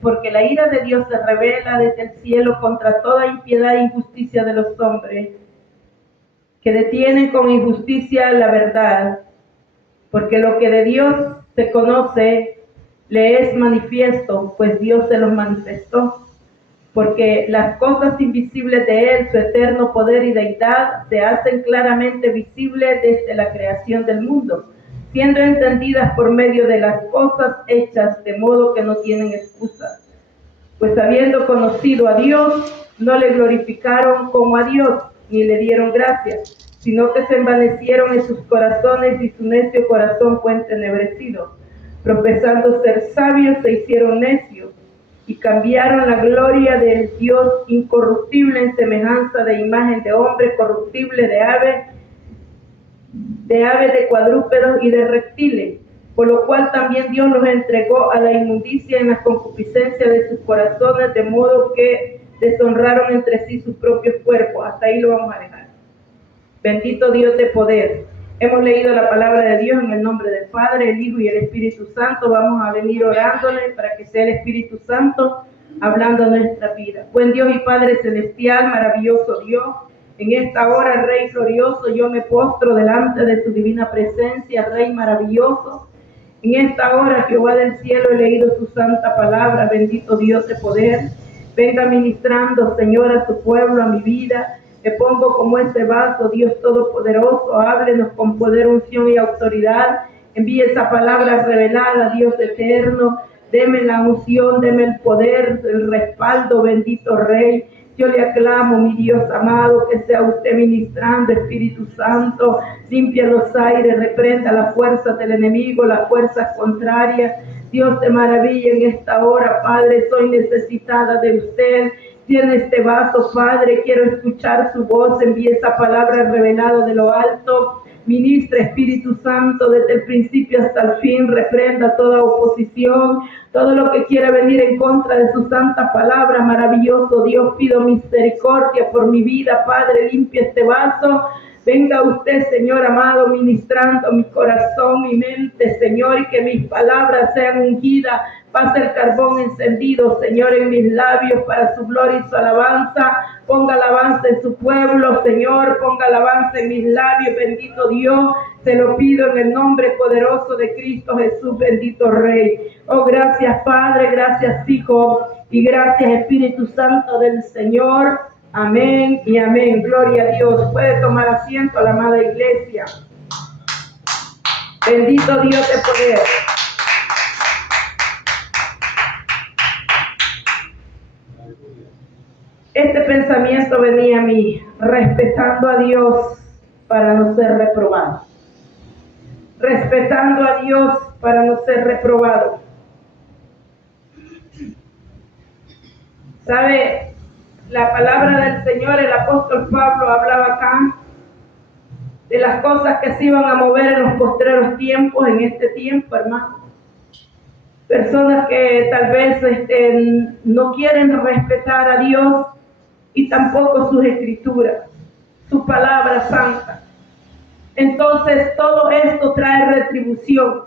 porque la ira de Dios se revela desde el cielo contra toda impiedad e injusticia de los hombres, que detienen con injusticia la verdad, porque lo que de Dios se conoce le es manifiesto, pues Dios se los manifestó, porque las cosas invisibles de Él, su eterno poder y deidad, se hacen claramente visibles desde la creación del mundo, siendo entendidas por medio de las cosas hechas, de modo que no tienen excusa. Pues habiendo conocido a Dios, no le glorificaron como a Dios, ni le dieron gracias, sino que se envanecieron en sus corazones y su necio corazón fue entenebrecido. Profesando ser sabios, se hicieron necios y cambiaron la gloria del Dios incorruptible en semejanza de imagen de hombre corruptible, de aves, de cuadrúpedos y de reptiles, por lo cual también Dios los entregó a la inmundicia en la concupiscencia de sus corazones, de modo que deshonraron entre sí sus propios cuerpos. Hasta ahí lo vamos a dejar. Bendito Dios de poder. Hemos leído la palabra de Dios en el nombre del Padre, el Hijo y el Espíritu Santo. Vamos a venir orándole para que sea el Espíritu Santo hablando nuestra vida. Buen Dios y Padre celestial, maravilloso Dios, en esta hora, Rey glorioso, yo me postro delante de tu divina presencia, Rey maravilloso. En esta hora, Jehová del cielo, he leído su santa palabra, bendito Dios de poder. Venga ministrando, Señor, a tu pueblo, a mi vida. Me pongo como ese vaso, Dios Todopoderoso, háblenos con poder, unción y autoridad. Envíe esa palabra revelada, Dios eterno. Deme la unción, deme el poder, el respaldo, bendito Rey. Yo le aclamo, mi Dios amado, que sea usted ministrando, Espíritu Santo. Limpia los aires, reprenda las fuerzas del enemigo, las fuerzas contrarias. Dios de maravilla en esta hora, Padre, soy necesitada de usted. Tiene este vaso, Padre, quiero escuchar su voz, envíe esa palabra revelada de lo alto. Ministra, Espíritu Santo, desde el principio hasta el fin, reprenda toda oposición, todo lo que quiera venir en contra de su santa palabra. Maravilloso Dios, pido misericordia por mi vida, Padre, limpia este vaso. Venga usted, Señor amado, ministrando mi corazón, mi mente, Señor, y que mis palabras sean ungidas. Pase el carbón encendido, Señor, en mis labios para su gloria y su alabanza. Ponga alabanza en su pueblo, Señor. Ponga alabanza en mis labios, bendito Dios. Se lo pido en el nombre poderoso de Cristo Jesús, bendito Rey. Oh, gracias, Padre, gracias, Hijo, y gracias, Espíritu Santo del Señor. Amén y amén. Gloria a Dios. Puede tomar asiento a la amada iglesia. Bendito Dios de poder. Este pensamiento venía a mí, respetando a Dios para no ser reprobado. Respetando a Dios para no ser reprobado. ¿Sabe? La palabra del Señor, el apóstol Pablo hablaba acá de las cosas que se iban a mover en los postreros tiempos, en este tiempo, hermano. Personas que tal vez no quieren respetar a Dios y tampoco sus escrituras, su palabra santa. Entonces todo esto trae retribución,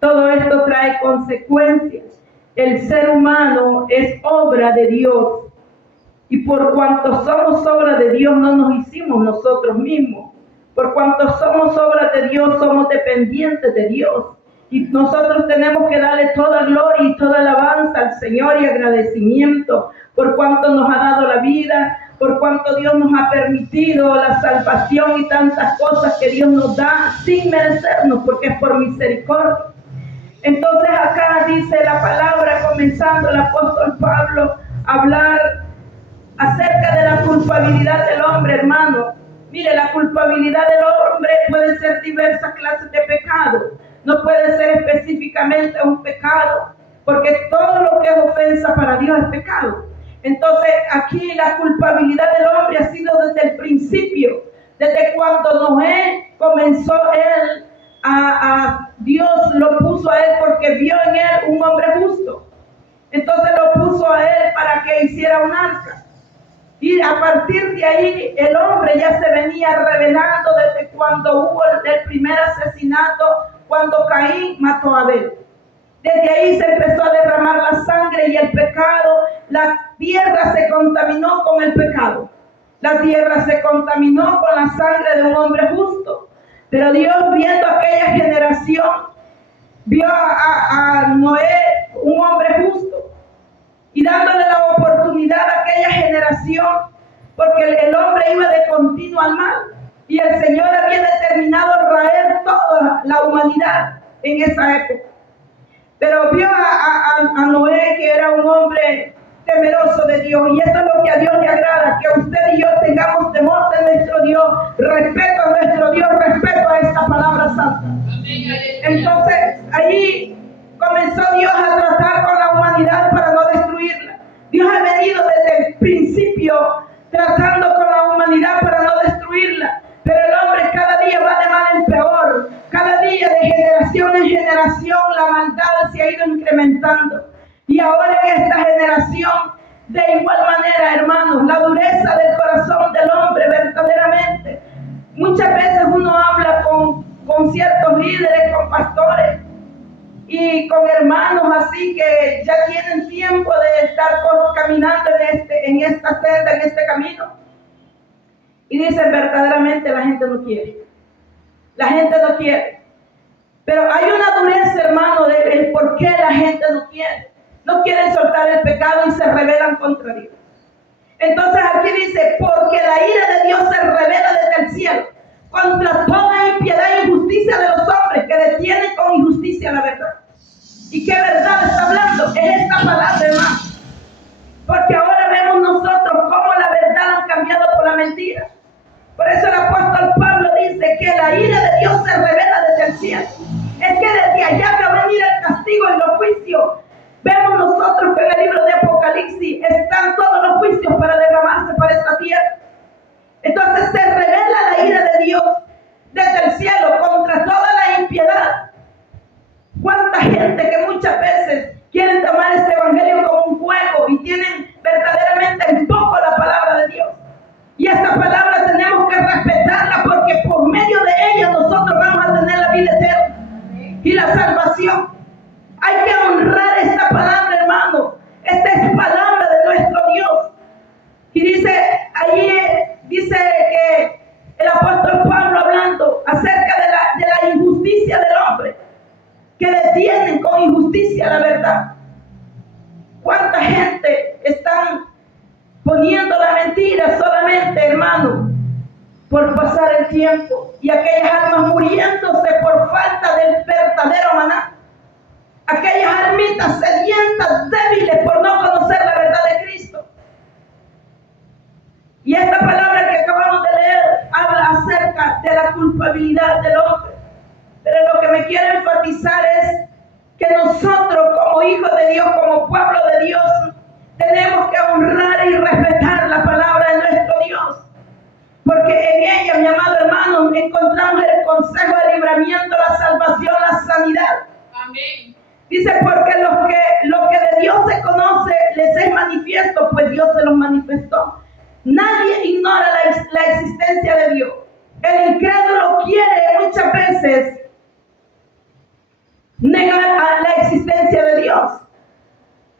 todo esto trae consecuencias. El ser humano es obra de Dios. Y por cuanto somos obra de Dios, no nos hicimos nosotros mismos. Por cuanto somos obra de Dios, somos dependientes de Dios. Y nosotros tenemos que darle toda gloria y toda alabanza al Señor y agradecimiento por cuanto nos ha dado la vida, por cuanto Dios nos ha permitido la salvación y tantas cosas que Dios nos da sin merecernos, porque es por misericordia. Entonces acá dice la palabra, comenzando el apóstol Pablo a hablar acerca de la culpabilidad del hombre, hermano. Mire, la culpabilidad del hombre puede ser diversas clases de pecado. No puede ser específicamente un pecado, porque todo lo que es ofensa para Dios es pecado. Entonces, aquí la culpabilidad del hombre ha sido desde el principio, desde cuando Noé comenzó él Dios lo puso a él porque vio en él un hombre justo. Entonces lo puso a él para que hiciera un arca. Y a partir de ahí el hombre ya se venía revelando desde cuando hubo el primer asesinato, cuando Caín mató a Abel. Desde ahí se empezó a derramar la sangre y la tierra se contaminó con el pecado. La tierra se contaminó con la sangre de un hombre justo. Pero Dios, viendo aquella generación, vio a Noé, un hombre justo, y dándole la oportunidad a aquella generación, porque el hombre iba de continuo al mal, y el Señor había determinado traer toda la humanidad en esa época. Pero vio a Noé, que era un hombre temeroso de Dios, y eso es lo que a Dios le agrada, que usted y yo tengamos temor de nuestro Dios, respeto a nuestro Dios, respeto a esta palabra santa. Entonces allí comenzó Dios a tratar con la humanidad para no destruirla. Dios ha venido desde el principio tratando con la humanidad para no destruirla, pero el hombre cada día va de mal en peor. Cada día, de generación en generación, la maldad se ha ido incrementando. Y ahora en esta generación, de igual manera, hermanos, la dureza del corazón del hombre verdaderamente. Muchas veces uno habla con ciertos líderes, con pastores y con hermanos así que ya tienen tiempo de estar caminando en esta senda, en este camino. Y dicen, verdaderamente la gente no quiere. La gente no quiere. Pero hay una dureza, hermano, del por qué la gente no quiere. No quieren soltar el pecado y se rebelan contra Dios. Entonces aquí dice, porque la ira de Dios se revela desde el cielo contra toda impiedad e injusticia de los hombres que detienen con injusticia la verdad. ¿Y qué verdad está hablando? Es esta palabra, hermano. Porque ahora vemos nosotros cómo la verdad han cambiado por la mentira. Por eso el apóstol Pablo dice que la ira de Dios se revela desde el cielo. Es que desde allá va a venir el castigo y los juicios. Vemos nosotros que en el libro de Apocalipsis están todos los juicios para derramarse para esta tierra. Entonces se revela la ira de Dios desde el cielo contra toda la impiedad. ¿Cuánta gente que muchas veces quieren tomar este evangelio como un juego y tienen verdaderamente en poco la palabra de Dios? Y esta palabra tenemos que respetarla, porque por medio de ella nosotros vamos a tener la vida eterna y la salvación. Hay que honrar esta palabra, hermano. Esta es palabra de nuestro Dios. Y dice que el apóstol Pablo, hablando acerca de la injusticia del hombre, que detienen con injusticia la verdad. ¿Cuánta gente están poniendo la mentira solamente, hermano, por pasar el tiempo? Y aquellas almas muriéndose por falta del verdadero maná. Aquellas almitas sedientas, débiles por no conocer la verdad de Cristo. Y esta palabra que acabamos de leer habla acerca de la culpabilidad del hombre. Pero lo que me quiero enfatizar es que nosotros, como hijos de Dios, como pueblo de Dios, tenemos que honrar y respetar la palabra de nuestro Dios. Porque en ella, mi amado hermano, encontramos el consejo de libramiento, la salvación, la sanidad. Amén. Dice, porque lo que de Dios se conoce les es manifiesto, pues Dios se los manifestó. Nadie ignora la existencia de Dios. El incrédulo quiere muchas veces negar a la existencia de Dios.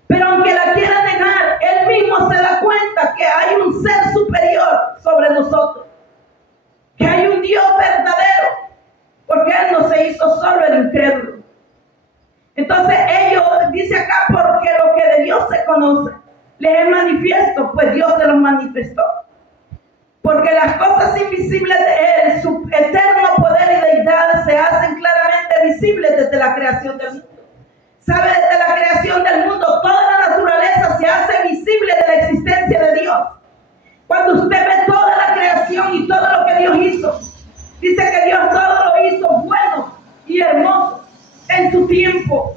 Pero aunque la quiera negar, él mismo se da cuenta que hay un ser superior sobre nosotros. Que hay un Dios verdadero. Porque él no se hizo solo el incrédulo. Entonces ellos, dice acá, porque lo que de Dios se conoce les es manifiesto, pues Dios se los manifestó. Porque las cosas invisibles de Él, su eterno poder y deidad, se hacen claramente visibles desde la creación del mundo. ¿Sabe? Desde la creación del mundo, toda la naturaleza se hace visible de la existencia de Dios. Cuando usted ve toda la creación y todo lo que Dios hizo, dice que Dios todo lo hizo bueno y hermoso en su tiempo.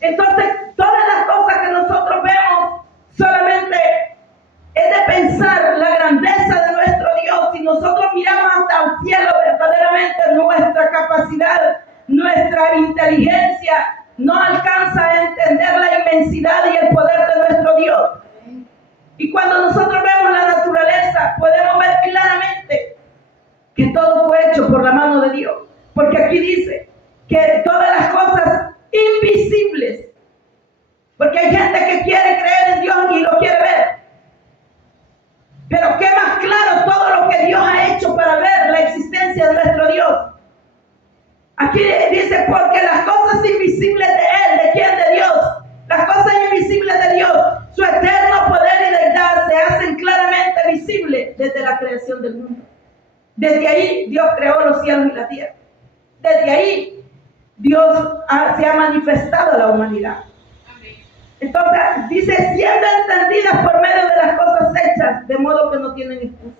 Entonces, todas las cosas que nosotros vemos solamente es de pensar la grandeza de nuestro Dios. Si nosotros miramos hasta el cielo, verdaderamente nuestra capacidad, nuestra inteligencia no alcanza a entender la inmensidad y el poder de nuestro Dios. Y cuando nosotros vemos la naturaleza, podemos ver claramente que todo fue hecho por la mano de Dios. Porque aquí dice que todas las cosas invisibles, porque hay gente que quiere creer en en Dios y lo quiere ver. Pero qué más claro todo lo que Dios ha hecho para ver la existencia de nuestro Dios. Aquí dice, porque las cosas invisibles de Él, ¿de quién? De Dios. Las cosas invisibles de Dios, su eterno poder y deidad se hacen claramente visibles desde la creación del mundo. Desde ahí Dios creó los cielos y la tierra. Desde ahí Dios se ha manifestado a la humanidad. Entonces dice, siendo entendidas por medio de las cosas hechas, de modo que no tienen excusa.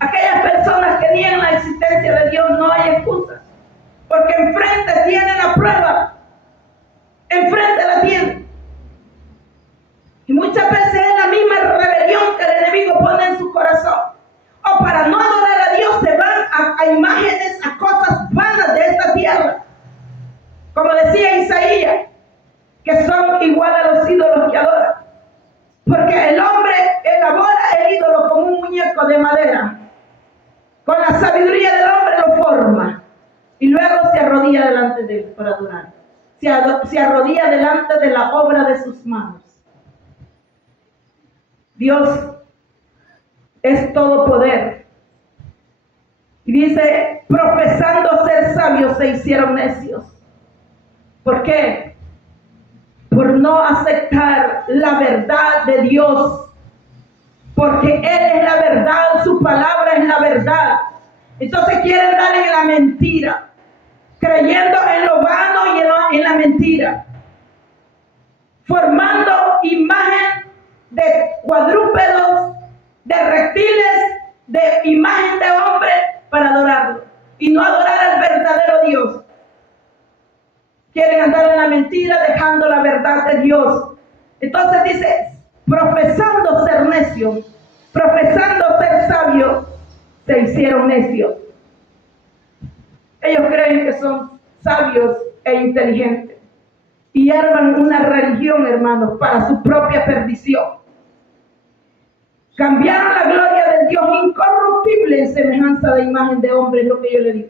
Aquellas personas que niegan la existencia de Dios, no hay excusa, porque enfrente tienen la prueba, enfrente la tienen. Y muchas veces es la misma rebelión que el enemigo pone en su corazón. O para no adorar a Dios se van a imágenes, a cosas vanas de esta tierra. Como decía Isaías, que son igual a los ídolos que adoran. Porque el hombre elabora el ídolo como un muñeco de madera. Con la sabiduría del hombre lo forma. Y luego se arrodilla delante de él para adorar. Se arrodilla delante de la obra de sus manos. Dios es todo poder. Y dice, profesando ser sabios se hicieron necios. ¿Por qué? Por no aceptar la verdad de Dios. Porque Él es la verdad, su palabra es la verdad. Entonces quieren dar en la mentira, creyendo en lo vano y en la mentira. Formando imagen de cuadrúpedos, de reptiles, de imagen de hombre para adorarlo. Y no adorar al verdadero Dios. Quieren andar en la mentira dejando la verdad de Dios. Entonces dice, profesando ser necios, profesando ser sabios, se hicieron necios. Ellos creen que son sabios e inteligentes y arman una religión, hermanos, para su propia perdición. Cambiaron la gloria del Dios incorruptible en semejanza de imagen de hombre, es lo que yo le digo.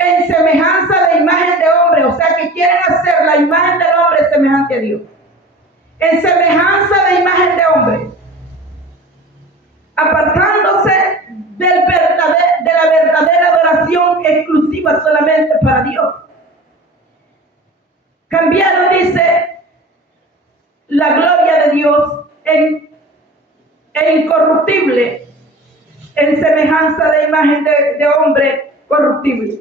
En semejanza de imagen de hombre, o sea que quieren hacer la imagen del hombre semejante a Dios. En semejanza de imagen de hombre, apartándose de la verdadera adoración exclusiva solamente para Dios. Cambiaron, dice, la gloria de Dios en incorruptible, en semejanza de imagen de hombre corruptible,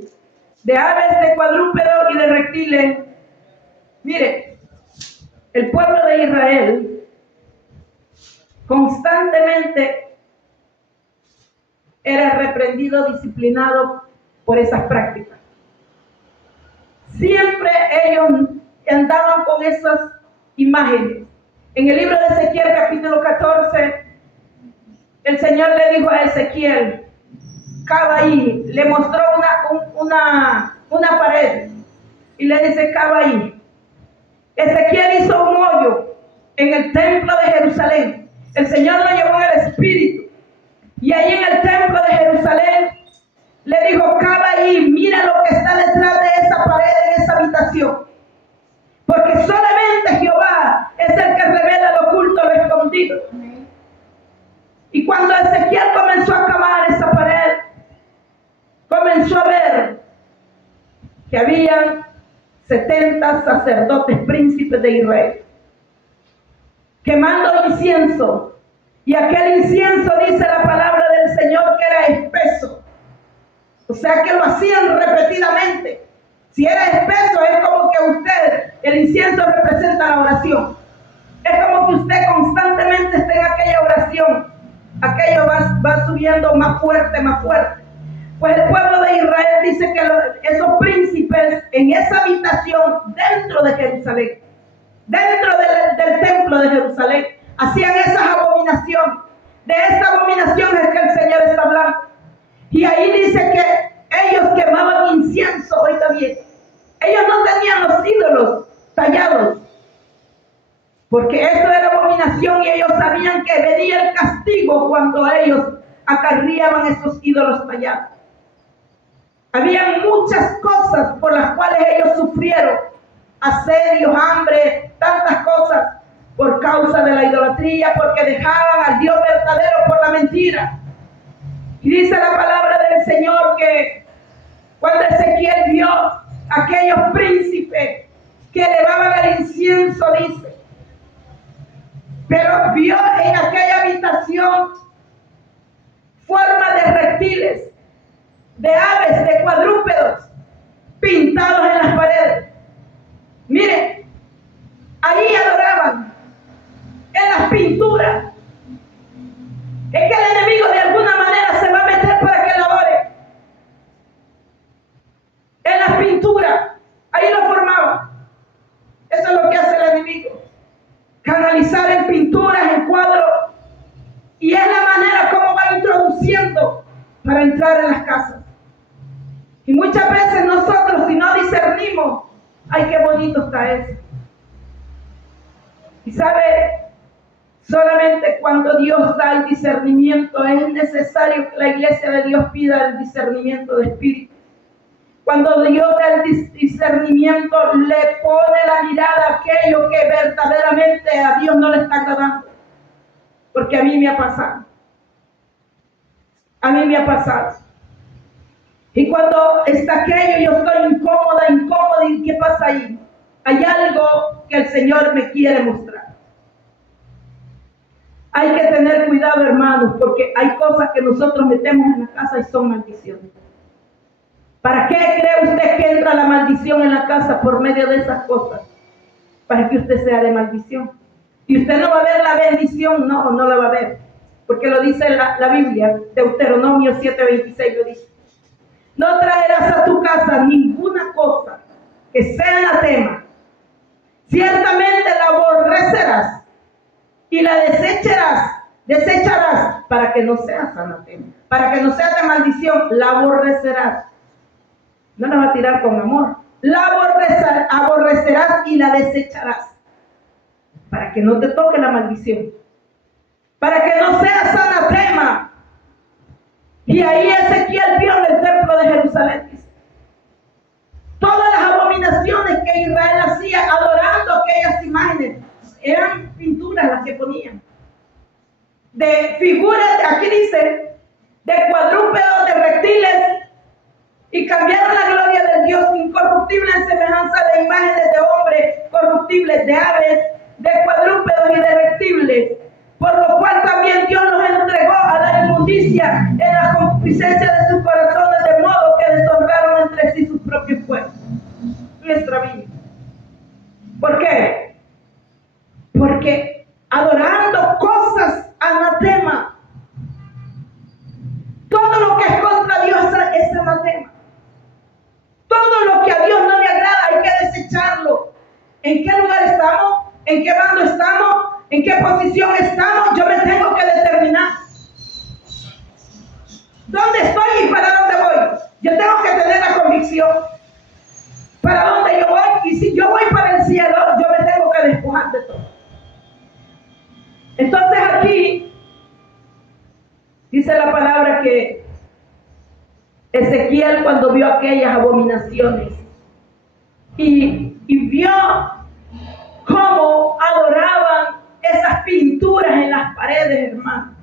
de aves, de cuadrúpedos y de reptiles. Mire, el pueblo de Israel constantemente era reprendido, disciplinado por esas prácticas. Siempre ellos andaban con esas imágenes. En el libro de Ezequiel, capítulo 14, el Señor le dijo a Ezequiel, cava ahí, le mostró una pared y le dice, cava ahí. Ezequiel hizo un hoyo en el templo de Jerusalén. El Señor lo llevó en el Espíritu. Y ahí en el templo de Jerusalén le dijo, cava ahí, mira lo que está detrás de esa pared en esa habitación. Porque solamente Jehová es el que revela lo oculto, lo escondido. Y cuando Ezequiel comenzó a cavar esa pared, comenzó a ver que había 70 sacerdotes príncipes de Israel quemando incienso. Y aquel incienso, dice la palabra del Señor, que era espeso. O sea que lo hacían repetidamente. Si era espeso, es como que usted, el incienso representa la oración. Es como que usted constantemente esté en aquella oración. Aquello va subiendo más fuerte, más fuerte. Pues el pueblo de Israel dice que esos príncipes en esa habitación dentro de Jerusalén, dentro del templo de Jerusalén, hacían esas abominaciones. De esa abominación es que el Señor está hablando. Y ahí dice que ellos quemaban incienso, oiga bien. Ellos no tenían los ídolos tallados, porque eso era abominación y ellos sabían que venía el castigo cuando ellos acarreaban esos ídolos tallados. Había muchas cosas por las cuales ellos sufrieron, asedios, hambre, tantas cosas por causa de la la idolatría, porque dejaban al Dios verdadero por la mentira. Y dice la palabra del Señor que cuando Ezequiel vio a aquellos príncipes que elevaban el incienso, dice, pero vio en aquella habitación forma de reptiles, de aves, de cuadrúpedos, pintados en las paredes. Mire, ahí adoraban, en las pinturas. Es que el enemigo de alguna manera se va a meter para que lo adore. En las pinturas, ahí lo formaba. Eso es lo que hace el enemigo. Canalizar en pinturas, en cuadros. Y es la manera como va introduciendo para entrar en las casas. Y muchas veces nosotros, si no discernimos, ay, qué bonito está eso. Y sabe, solamente cuando Dios da el discernimiento, es necesario que la iglesia de Dios pida el discernimiento de espíritu. Cuando Dios da el discernimiento, le pone la mirada a aquello que verdaderamente a Dios no le está agradando. Porque a mí me ha pasado. A mí me ha pasado. Y cuando está aquello, yo estoy incómoda, ¿y qué pasa ahí? Hay algo que el Señor me quiere mostrar. Hay que tener cuidado, hermanos, porque hay cosas que nosotros metemos en la casa y son maldiciones. ¿Para qué cree usted que entra la maldición en la casa por medio de esas cosas? Para que usted sea de maldición. Y usted no va a ver la bendición, no la va a ver. Porque lo dice la Biblia, Deuteronomio 7:26 lo dice. No traerás a tu casa ninguna cosa que sea anatema. Ciertamente la aborrecerás y la desecharás para que no seas anatema. Para que no seas de maldición, la aborrecerás. No la va a tirar con amor. La aborrecerás y la desecharás. Para que no te toque la maldición. Para que no seas anatema. Y ahí Ezequiel vio en el templo de Jerusalén. Todas las abominaciones que Israel hacía adorando aquellas imágenes. Eran pinturas las que ponían. De figuras, aquí dice, de cuadrúpedos, de reptiles. Y cambiaron la gloria del Dios incorruptible en semejanza de imágenes de hombres corruptibles, de aves, de cuadrúpedos y de reptiles. Por lo cual también Dios los entregó a la inmundicia en la concupiscencia de sus corazones, de modo que deshonraron entre sí sus propios cuerpos. Nuestra Biblia. ¿Por qué? Porque adorando cosas anatema. Todo lo que es contra Dios es anatema. Todo lo que a Dios no le agrada hay que desecharlo. ¿En qué lugar estamos? ¿En qué bando estamos? ¿En qué posición estamos? Yo me tengo que determinar. ¿Dónde estoy y para dónde voy? Yo tengo que tener la convicción. ¿Para dónde yo voy? Y si yo voy para el cielo, yo me tengo que despojar de todo. Entonces aquí dice la palabra que Ezequiel, cuando vio aquellas abominaciones y vio cómo adoraban esas pinturas en las paredes, hermano.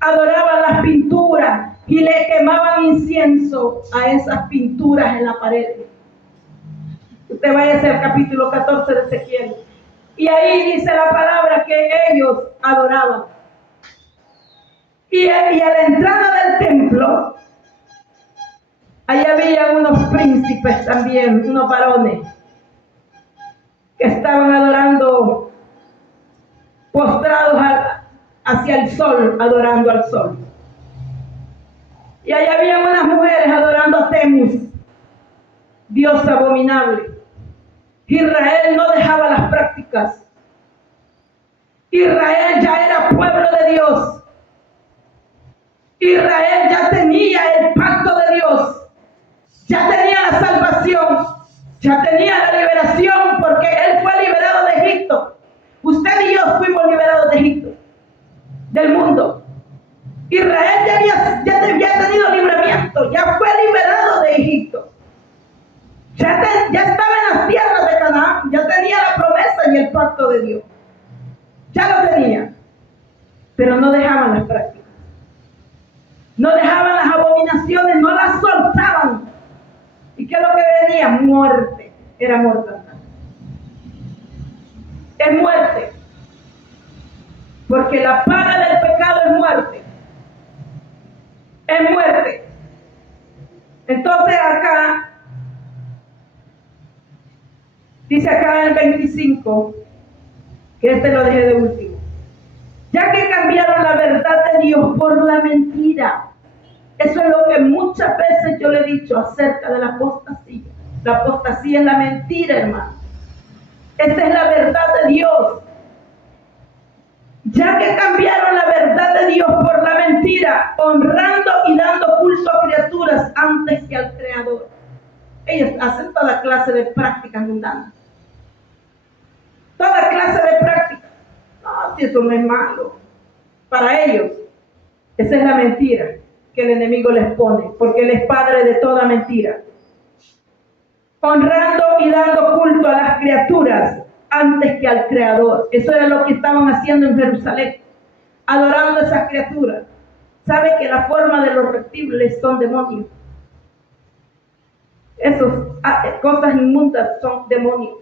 Adoraban las pinturas y le quemaban incienso a esas pinturas en la pared. Usted vaya a el capítulo 14 de Ezequiel. Y ahí dice la palabra que ellos adoraban. Y a la entrada del templo, ahí había unos príncipes también, unos varones, que estaban adorando, postrados hacia el sol, adorando al sol. Y ahí había unas mujeres adorando a Temus, Dios abominable. Israel no dejaba las prácticas. Israel ya era pueblo de Dios. Israel ya tenía el pacto de Dios. Ya tenía la salvación. Ya tenía la liberación porque él fue liberado de Egipto. Usted y yo fuimos liberados de Egipto, del mundo. Israel ya había tenido libramiento. Ya fue liberado de Egipto. Ya estaba en las tierras de Canaán. Ya tenía la promesa y el el pacto de Dios. Ya lo tenían, pero no dejaban las prácticas. No dejaban las abominaciones, no las soltaban. ¿Y qué es lo que venía? Muerte. Era mortandad. Es muerte. Porque la paga del pecado es muerte. Es muerte. Entonces acá, dice acá en el 25, que este lo dejé de último. Ya que cambiaron la verdad de Dios por la mentira. Eso es lo que muchas veces yo le he dicho acerca de la apostasía. La apostasía es la mentira, hermano. Esa es la verdad de Dios. Ya que cambiaron la verdad de Dios por la mentira, honrando y dando culto a criaturas antes que al Creador. Ellos hacen toda clase de prácticas mundanas. Toda clase de prácticas. No, si eso no es malo. Para ellos, esa es la mentira que el enemigo les pone, porque él es padre de toda mentira. Honrando y dando culto a las criaturas antes que al Creador. Eso era lo que estaban haciendo en Jerusalén, adorando a esas criaturas. ¿Sabe que la forma de los reptiles son demonios? Esas cosas inmundas son demonios.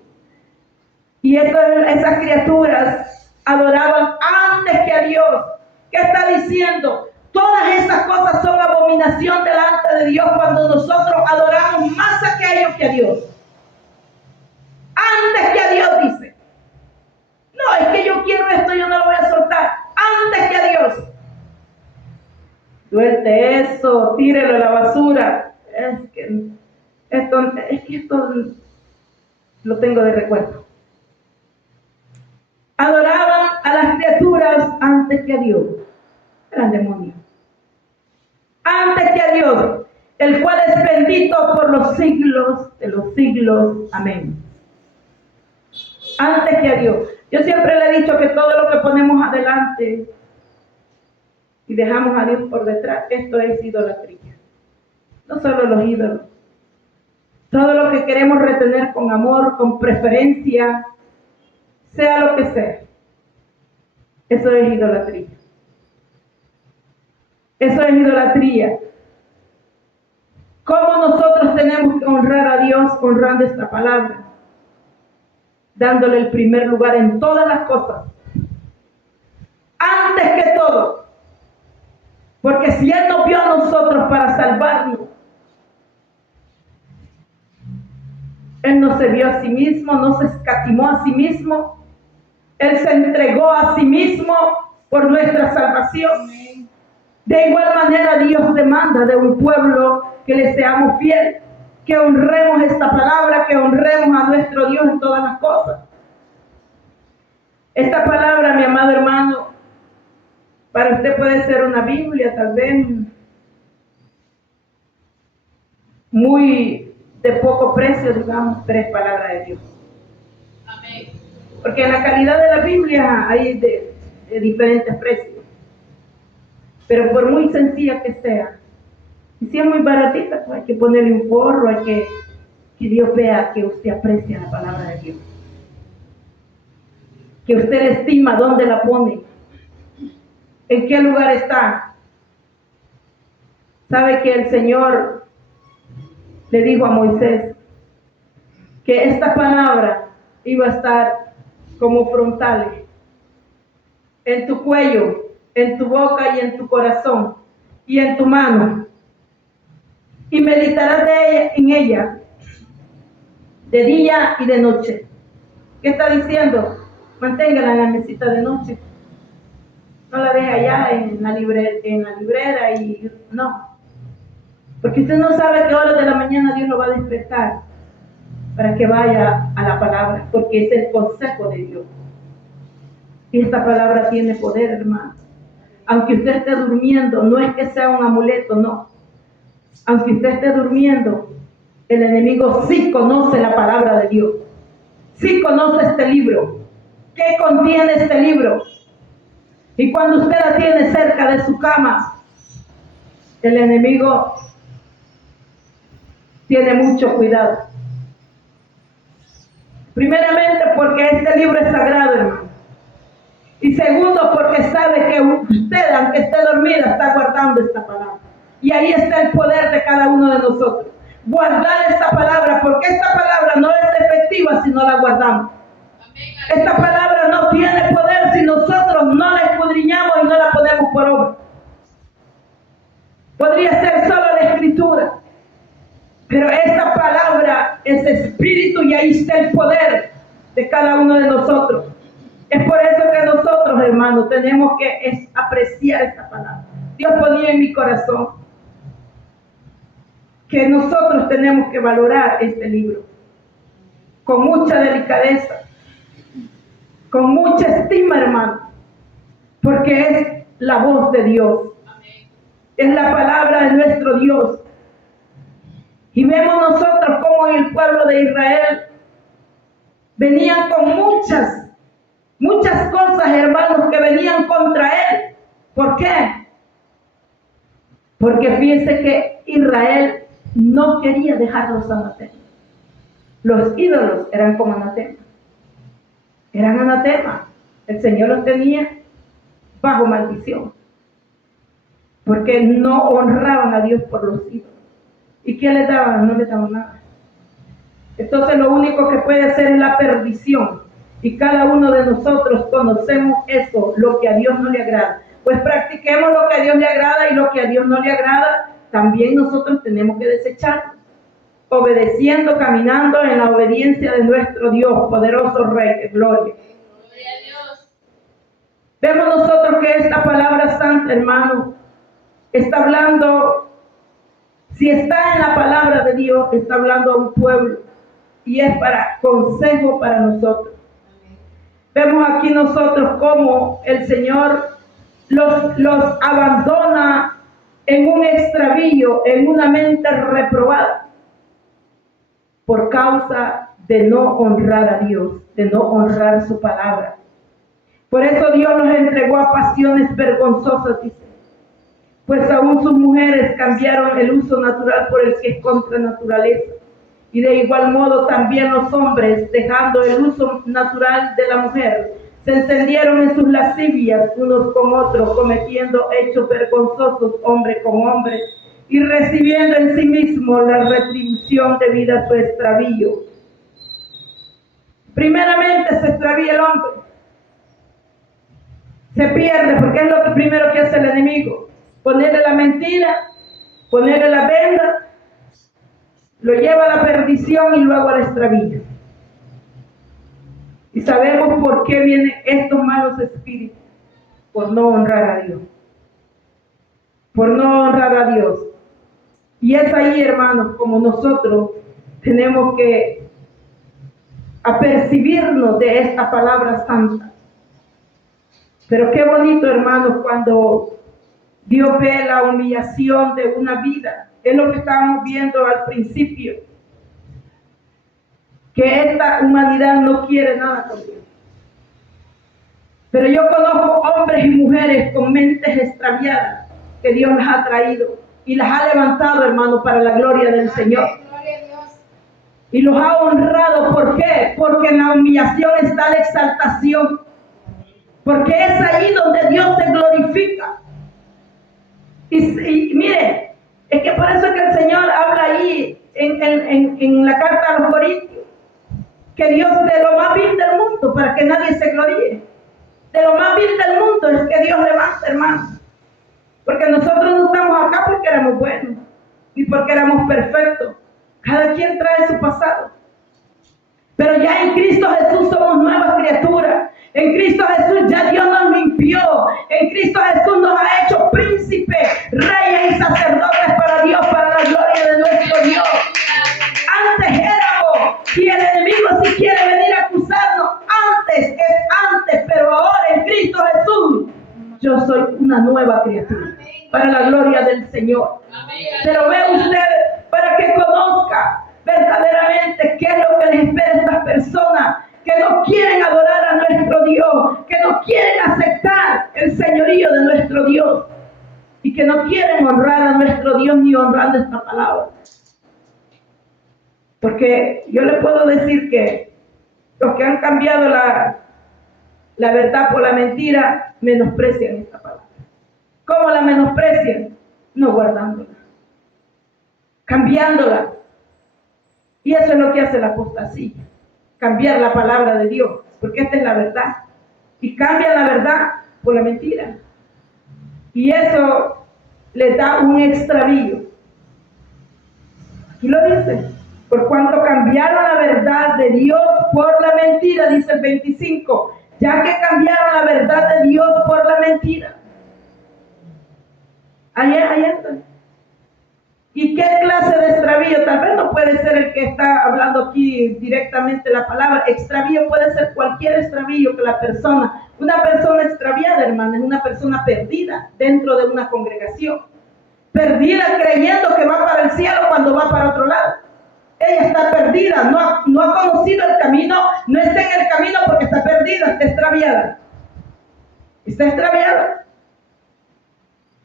Y esas criaturas adoraban antes que a Dios. ¿Qué está diciendo? Todas esas cosas son abominación delante de Dios cuando nosotros adoramos más a ellos que a Dios. Antes que a Dios, dice. No, es que yo quiero esto, yo no lo voy a soltar. Antes que a Dios. Suelte eso, tírelo a la basura. Es que esto lo tengo de recuerdo. Adoraban a las criaturas antes que a Dios. Eran demonios. Antes que a Dios, el cual es bendito por los siglos de los siglos. Amén. Antes que a Dios. Yo siempre le he dicho que todo lo que ponemos adelante y dejamos a Dios por detrás, esto es idolatría. No solo los ídolos. Todo lo que queremos retener con amor, con preferencia, sea lo que sea. Eso es idolatría. Eso es idolatría. ¿Cómo nosotros tenemos que honrar a Dios honrando esta palabra? Dándole el primer lugar en todas las cosas. Antes que todo. Porque si Él nos vio a nosotros para salvarnos, Él no se vio a sí mismo, no se escatimó a sí mismo. Él se entregó a sí mismo por nuestra salvación. De igual manera Dios demanda de un pueblo que le seamos fieles, que honremos esta palabra, que honremos a nuestro Dios en todas las cosas. Esta palabra, mi amado hermano, para usted puede ser una Biblia, tal vez muy de poco precio, digamos, pero es palabra de Dios. Amén. Porque en la calidad de la Biblia hay de diferentes precios. Pero por muy sencilla que sea, y si es muy baratita, pues hay que ponerle un forro, hay que Dios vea que usted aprecia la palabra de Dios. Que usted la estima, dónde la pone, en qué lugar está. Sabe que el Señor le dijo a Moisés que esta palabra iba a estar como frontales en tu cuello, en tu boca y en tu corazón y en tu mano, y meditarás en ella de día y de noche. ¿Qué está diciendo? Manténgala en la mesita de noche, no la deje allá en la librera y no, porque usted no sabe qué hora de la mañana Dios lo va a despertar para que vaya a la palabra, porque es el consejo de Dios. Y esta palabra tiene poder, hermano. Aunque usted esté durmiendo, no es que sea un amuleto, no. Aunque usted esté durmiendo, el enemigo sí conoce la palabra de Dios. Sí conoce este libro. ¿Qué contiene este libro? Y cuando usted la tiene cerca de su cama, el enemigo tiene mucho cuidado. Primeramente porque este libro es sagrado, hermano. Y segundo porque sabe que usted, aunque esté dormida, está guardando esta palabra. Y ahí está el poder de cada uno de nosotros. Guardar esta palabra, porque esta palabra no es efectiva si no la guardamos. Esta palabra no tiene poder si nosotros no la escudriñamos y no la ponemos por obra. Podría ser solo la escritura, pero esta palabra es espíritu y ahí está el poder de cada uno de nosotros. Es por eso que nosotros, hermanos, tenemos que apreciar esta palabra. Dios ponía en mi corazón que nosotros tenemos que valorar este libro con mucha delicadeza, con mucha estima, hermano, porque es la voz de Dios, es la palabra de nuestro Dios. Y vemos nosotros cómo en el pueblo de Israel venían con muchas cosas, hermanos, que venían contra él. ¿Por qué? Porque fíjense que Israel no quería dejar los anatemas. Los ídolos eran como anatemas. Eran anatemas. El Señor los tenía bajo maldición. Porque no honraban a Dios por los ídolos. ¿Y qué les daban? No les daban nada. Entonces lo único que puede hacer es la perdición. Y cada uno de nosotros conocemos eso, lo que a Dios no le agrada. Pues practiquemos lo que a Dios le agrada y lo que a Dios no le agrada, también nosotros tenemos que desecharlo. Obedeciendo, caminando en la obediencia de nuestro Dios, poderoso Rey de gloria. Gloria a Dios. Vemos nosotros que esta palabra santa, hermano, está hablando, si está en la palabra de Dios, está hablando a un pueblo y es para consejo para nosotros. Vemos aquí nosotros cómo el Señor los abandona en un extravío, en una mente reprobada, por causa de no honrar a Dios, de no honrar su palabra. Por eso Dios los entregó a pasiones vergonzosas, dice, pues aún sus mujeres cambiaron el uso natural por el que es contra naturaleza. Y de igual modo también los hombres, dejando el uso natural de la mujer, se encendieron en sus lascivias unos con otros, cometiendo hechos vergonzosos hombre con hombre, y recibiendo en sí mismo la retribución debida a su extravío. Primeramente se extravía el hombre, se pierde, porque es lo que primero que hace el enemigo, ponerle la mentira, ponerle la venda, lo lleva a la perdición y luego al extravío. Y sabemos por qué vienen estos malos espíritus, por no honrar a Dios, por no honrar a Dios. Y es ahí, hermanos, como nosotros tenemos que apercibirnos de esta palabra santa. Pero qué bonito, hermanos, cuando Dios ve la humillación de una vida. Es lo que estábamos viendo al principio, que esta humanidad no quiere nada con Dios. Pero yo conozco hombres y mujeres con mentes extraviadas que Dios las ha traído y las ha levantado, hermano, para la gloria del Señor. Y los ha honrado. ¿Por qué? Porque en la humillación está la exaltación. Porque es ahí donde Dios se glorifica. Y mire, es que por eso que el Señor habla ahí en la carta a los Corintios, que Dios de lo más vil del mundo, para que nadie se gloríe, de lo más vil del mundo es que Dios levanta, hermano. Porque nosotros no estamos acá porque éramos buenos, ni porque éramos perfectos. Cada quien trae su pasado. Pero ya en Cristo Jesús somos nuevas criaturas. En Cristo Jesús ya Dios nos limpió. En Cristo Jesús nos ha hecho príncipes, reyes y sacerdotes para Dios, para la gloria de nuestro Dios. Antes éramos, y el enemigo si quiere venir a acusarnos, antes es antes, pero ahora en Cristo Jesús yo soy una nueva criatura, para la gloria del Señor. Pero ve usted, para que conozca verdaderamente qué es lo que les espera a estas personas que no quieren adorar a nuestro Dios, que no quieren aceptar el señorío de nuestro Dios y que no quieren honrar a nuestro Dios ni honrando esta palabra. Porque yo le puedo decir que Los que han cambiado la verdad por la mentira, menosprecian esta palabra. ¿Cómo la menosprecian? No guardándola, cambiándola. Y eso es lo que hace la apostasía, cambiar la palabra de Dios, porque esta es la verdad. Y cambian la verdad por la mentira. Y eso les da un extravío. Aquí lo dice, por cuanto cambiaron la verdad de Dios por la mentira, dice el 25, ya que cambiaron la verdad de Dios por la mentira. Ahí está. ¿Y qué clase de extravío? Tal vez no puede ser el que está hablando aquí directamente la palabra. Extravío puede ser cualquier extravío que una persona extraviada, hermano, es una persona perdida dentro de una congregación. Perdida creyendo que va para el cielo cuando va para otro lado. Ella está perdida, no ha conocido el camino, no está en el camino porque está perdida, está extraviada. Está extraviada.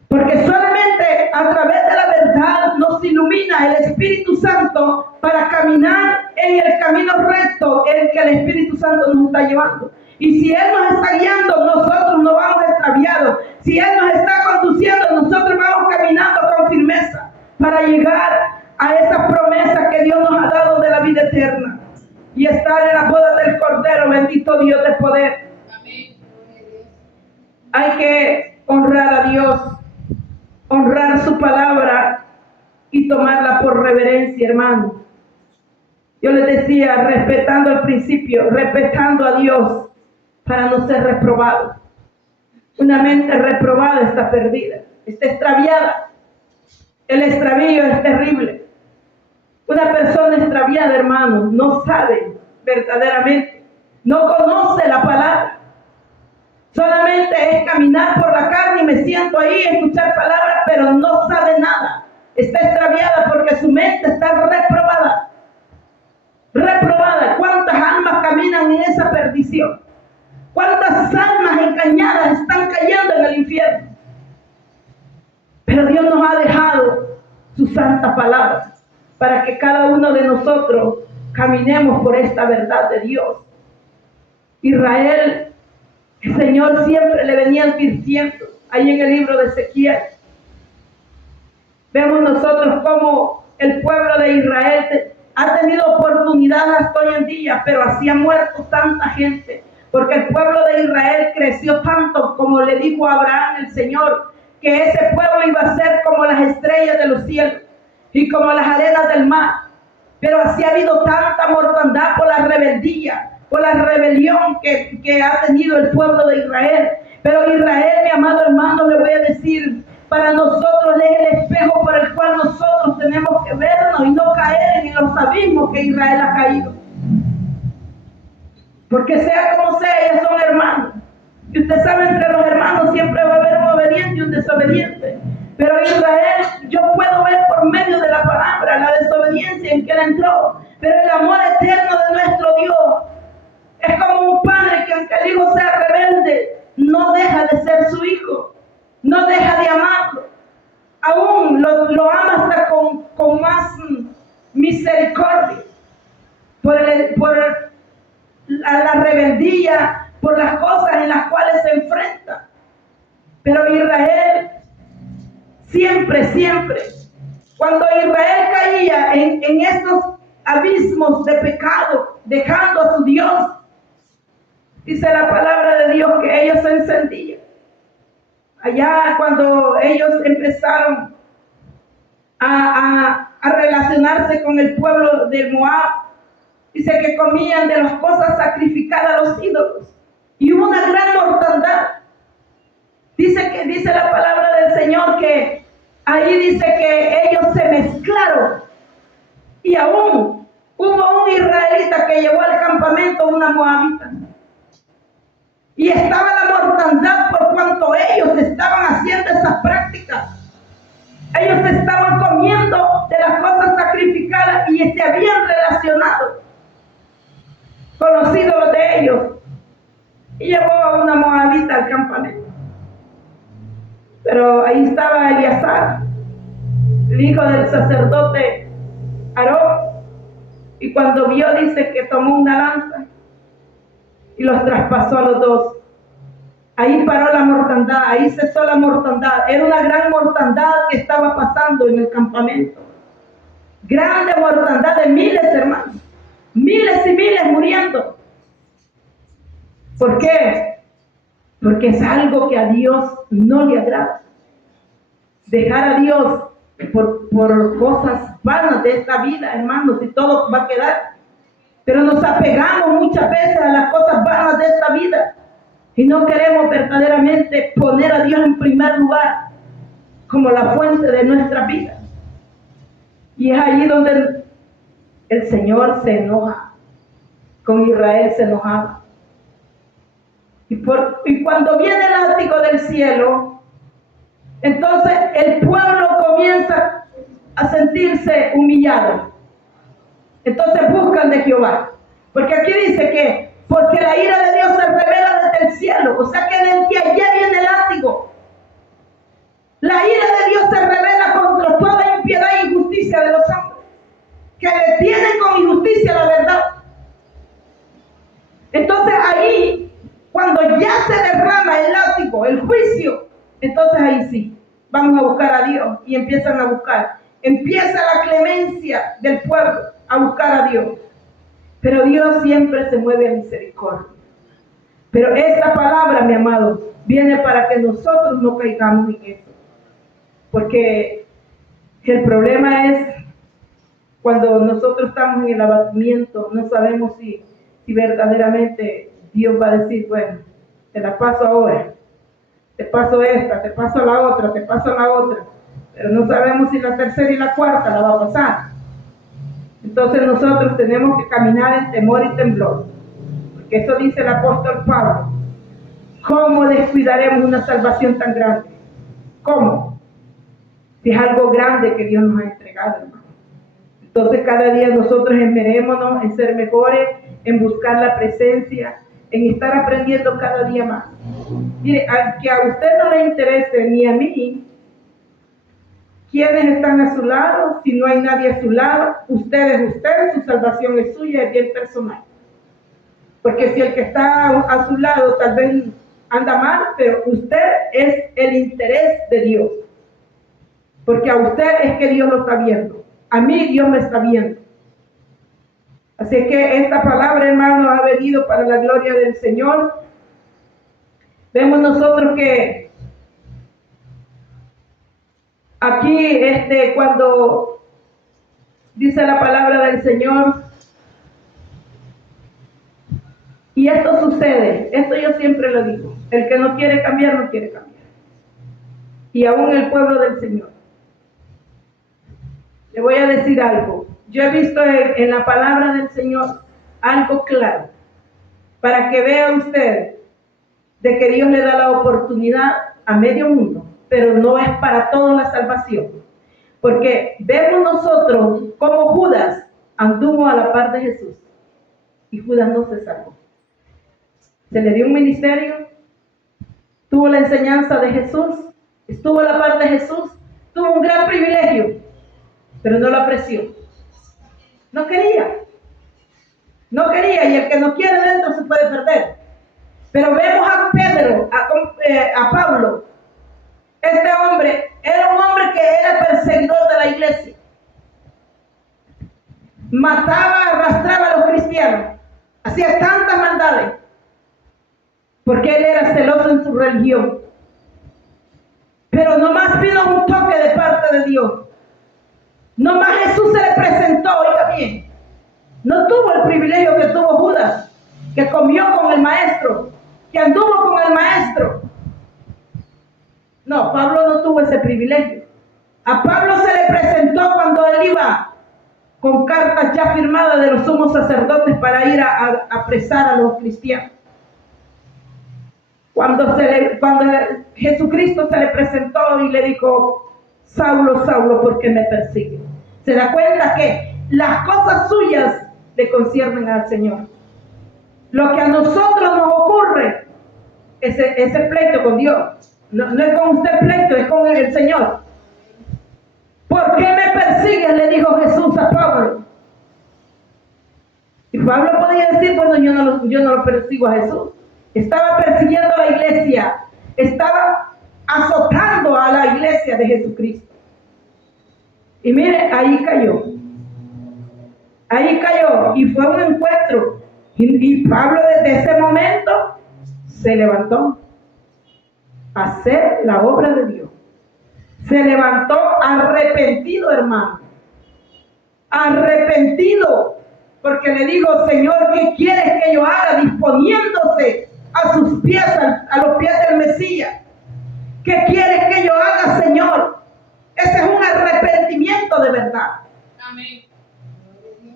Porque solamente a través de la verdad nos ilumina el Espíritu Santo para caminar en el camino recto en que el Espíritu Santo nos está llevando. Y si Él nos está guiando, nosotros no vamos extraviados. Si Él nos está conduciendo, nosotros vamos caminando con firmeza para llegar a esas promesas que Dios nos ha dado de la vida eterna. Y estar en la boda del Cordero, bendito Dios de poder. Amén. Hay que honrar a Dios, honrar su palabra y tomarla por reverencia, hermano. Yo les decía, respetando el principio, respetando a Dios para no ser reprobado. Una mente reprobada está perdida, está extraviada. El extravío es terrible. Una persona extraviada, hermano, no sabe verdaderamente, no conoce la palabra. Solamente es caminar por la carne y me siento ahí, escuchar palabras, pero no sabe nada. Está extraviada porque su mente está reprobada. Reprobada. ¿Cuántas almas caminan en esa perdición? ¿Cuántas almas engañadas están cayendo en el infierno? Pero Dios nos ha dejado su santa palabra para que cada uno de nosotros caminemos por esta verdad de Dios. Israel, el Señor siempre le venía advirtiendo, ahí en el libro de Ezequiel. Vemos nosotros cómo el pueblo de Israel ha tenido oportunidad hasta hoy en día, pero así ha muerto tanta gente, porque el pueblo de Israel creció tanto, como le dijo a Abraham el Señor, que ese pueblo iba a ser como las estrellas de los cielos y como las arenas del mar. Pero así ha habido tanta mortandad por la rebeldía, por la rebelión que ha tenido el pueblo de Israel. Pero Israel, mi amado hermano, le voy a decir, para nosotros es el espejo por el cual nosotros tenemos que vernos y no caer en los abismos que Israel ha caído. Porque sea como sea, ellos son hermanos. Y usted sabe, entre los hermanos siempre va a haber un obediente y un desobediente. Pero Israel, yo puedo ver por medio de la palabra la desobediencia en que él entró. Pero el amor eterno de nuestro Dios es como un padre que, aunque el hijo sea rebelde, no deja de ser su hijo. No deja de amarlo. Aún lo ama hasta con más misericordia. Por la rebeldía, por las cosas en las cuales se enfrenta. Pero Israel siempre, cuando Israel caía en estos abismos de pecado, dejando a su Dios, dice la palabra de Dios que ellos se encendían. Allá cuando ellos empezaron a relacionarse con el pueblo de Moab, dice que comían de las cosas sacrificadas a los ídolos. Y hubo una gran mortandad. Dice la palabra del Señor que ahí dice que ellos se mezclaron. Y aún hubo un israelita que llevó al campamento una moabita. Y estaba la mortandad por cuanto ellos estaban haciendo esas prácticas. Ellos estaban comiendo de las cosas sacrificadas y se habían relacionado con los ídolos de ellos. Y llevó a una moabita al campamento. Pero ahí estaba Eleazar, el hijo del sacerdote Aarón. Y cuando vio, dice que tomó una lanza y los traspasó a los dos. Ahí paró la mortandad, ahí cesó la mortandad. Era una gran mortandad que estaba pasando en el campamento. Grande mortandad de miles, hermanos. Miles y miles muriendo. ¿Por qué? Porque es algo que a Dios no le agrada. Dejar a Dios por cosas vanas de esta vida, hermanos, y todo va a quedar. Pero nos apegamos muchas veces a las cosas vanas de esta vida y no queremos verdaderamente poner a Dios en primer lugar como la fuente de nuestra vida. Y es allí donde el Señor se enoja. Con Israel se enojaba. Y cuando viene el látigo del cielo, entonces el pueblo comienza a sentirse humillado. Entonces buscan de Jehová. Porque aquí dice que porque la ira de Dios se revela desde el cielo. O sea que desde allá viene el látigo. La ira de Dios se revela contra toda impiedad e injusticia de los hombres, que detienen con injusticia la verdad. Entonces ahí, cuando ya se derrama el látigo, el juicio, entonces ahí sí, vamos a buscar a Dios y empiezan a buscar. Empieza la clemencia del pueblo a buscar a Dios. Pero Dios siempre se mueve a misericordia. Pero esta palabra, mi amado, viene para que nosotros no caigamos en eso. Porque el problema es cuando nosotros estamos en el abatimiento, no sabemos si verdaderamente Dios va a decir, bueno, te la paso ahora, te paso esta, te paso la otra, te paso la otra, pero no sabemos si la tercera y la cuarta la va a pasar. Entonces nosotros tenemos que caminar en temor y temblor, porque eso dice el apóstol Pablo. ¿Cómo descuidaremos una salvación tan grande? ¿Cómo? Si es algo grande que Dios nos ha entregado, hermano. Entonces cada día nosotros esmerémonos en ser mejores, en buscar la presencia, en estar aprendiendo cada día más. Mire, que a usted no le interese ni a mí quiénes están a su lado, si no hay nadie a su lado, usted es usted, su salvación es suya, es bien personal. Porque si el que está a su lado tal vez anda mal, pero usted es el interés de Dios. Porque a usted es que Dios lo está viendo. A mí Dios me está viendo. Así que esta palabra, hermano, ha venido para la gloria del Señor. Vemos nosotros que aquí, cuando dice la palabra del Señor, y esto sucede, esto yo siempre lo digo, el que no quiere cambiar, no quiere cambiar. Y aún el pueblo del Señor. Le voy a decir algo. Yo he visto en la palabra del Señor algo claro, para que vea usted de que Dios le da la oportunidad a medio mundo, pero no es para toda la salvación. Porque vemos nosotros como Judas anduvo a la par de Jesús y Judas no se salvó. Se le dio un ministerio, tuvo la enseñanza de Jesús, estuvo a la par de Jesús, tuvo un gran privilegio, pero no lo apreció. No quería, y el que no quiere dentro se puede perder. Pero vemos a Pedro, a Pablo. Este hombre era un hombre que era perseguidor de la iglesia. Mataba, arrastraba a los cristianos. Hacía tantas maldades. Porque él era celoso en su religión. Pero nomás vino un toque de parte de Dios. Nomás Jesús se le presentó, oiga bien. No tuvo el privilegio que tuvo Judas, que comió con el maestro, que anduvo con el maestro. No, Pablo no tuvo ese privilegio. A Pablo se le presentó cuando él iba con cartas ya firmadas de los sumos sacerdotes para ir a apresar a los cristianos. Cuando Jesucristo se le presentó y le dijo, Saulo, Saulo, ¿por qué me persigues? Se da cuenta que las cosas suyas le conciernen al Señor. Lo que a nosotros nos ocurre, ese pleito con Dios, no es con usted pleito, es con el Señor. ¿Por qué me persigues? Le dijo Jesús a Pablo. Y Pablo podía decir, bueno, yo no lo persigo a Jesús. Estaba persiguiendo a la iglesia, estaba azotando a la iglesia de Jesucristo. Y mire, ahí cayó y fue un encuentro. Y Pablo desde ese momento se levantó a hacer la obra de Dios. Se levantó arrepentido, hermano. Arrepentido. Porque le digo, Señor, ¿qué quieres que yo haga? Disponiéndose a sus pies, a los pies del Mesías. ¿Qué quieres que yo haga, Señor? Ese es un arrepentimiento de verdad. Amén.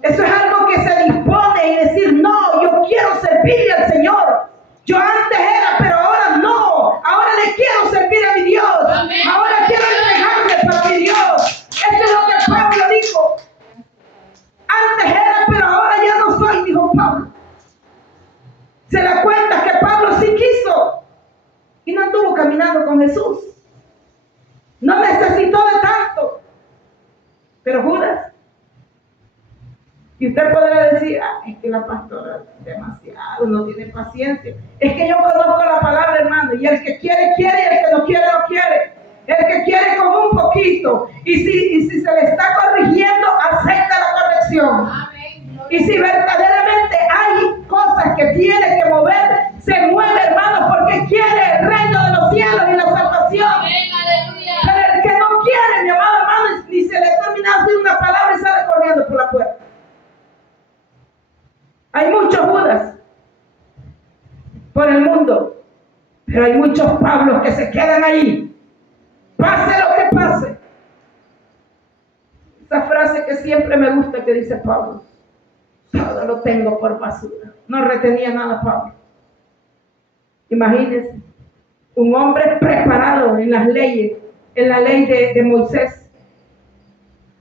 Eso es algo que se dispone y decir, no, yo quiero servirle al Señor. Yo antes era, pero ahora no. Ahora le quiero servir a mi Dios. Amén. Ahora quiero entregarme para mi Dios. Eso es lo que Pablo dijo. Antes era, pero ahora ya no soy, dijo Pablo. Se da cuenta que Pablo sí quiso y no anduvo caminando con Jesús. No necesitó de tanto. Pero Judas. Y usted podrá decir, es que la pastora demasiado, no tiene paciencia. Es que yo conozco la palabra, hermano, y el que quiere, quiere, y el que no quiere, no quiere. El que quiere con un poquito, y si se le está corrigiendo, acepta la corrección. Y si verdaderamente hay cosas que tiene que mover, se mueve, hermano, porque quiere el reino de los cielos y la salvación. Pero el que no quiere, mi amado hermano, ni se le termina de decir una palabra y sale corriendo por la puerta. Hay muchos Judas por el mundo, pero hay muchos Pablos que se quedan ahí, pase lo que pase. Esa frase que siempre me gusta que dice Pablo, todo lo tengo por basura. No retenía nada Pablo. Imagínense, un hombre preparado en las leyes, en la ley de Moisés.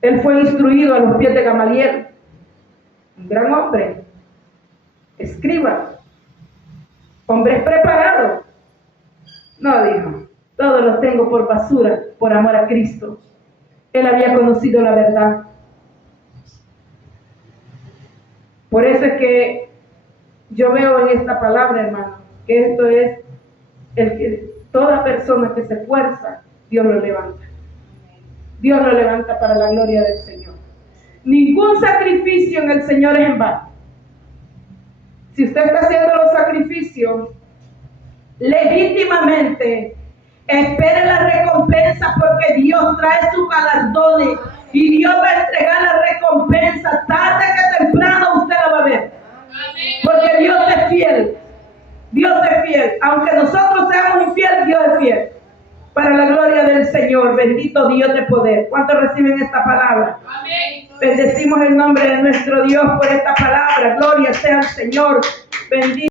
Él fue instruido a los pies de Gamaliel, un gran hombre. Escriba, hombres preparados. No, dijo, todo lo tengo por basura por amor a Cristo. Él había conocido la verdad. Por eso es que yo veo en esta palabra, hermano, que esto es el que toda persona que se esfuerza, Dios lo levanta. Dios lo levanta para la gloria del Señor. Ningún sacrificio en el Señor es en vano. Si usted está haciendo los sacrificios legítimamente, espere la recompensa, porque Dios trae sus galardones y Dios va a entregar la recompensa. Tarde que temprano usted la va a ver, porque Dios es fiel. Dios es fiel. Aunque nosotros seamos infieles, Dios es fiel. Para la gloria del Señor. Bendito Dios de poder. ¿Cuántos reciben esta palabra? Amén. Bendecimos el nombre de nuestro Dios por esta palabra. Gloria sea al Señor. Bendito.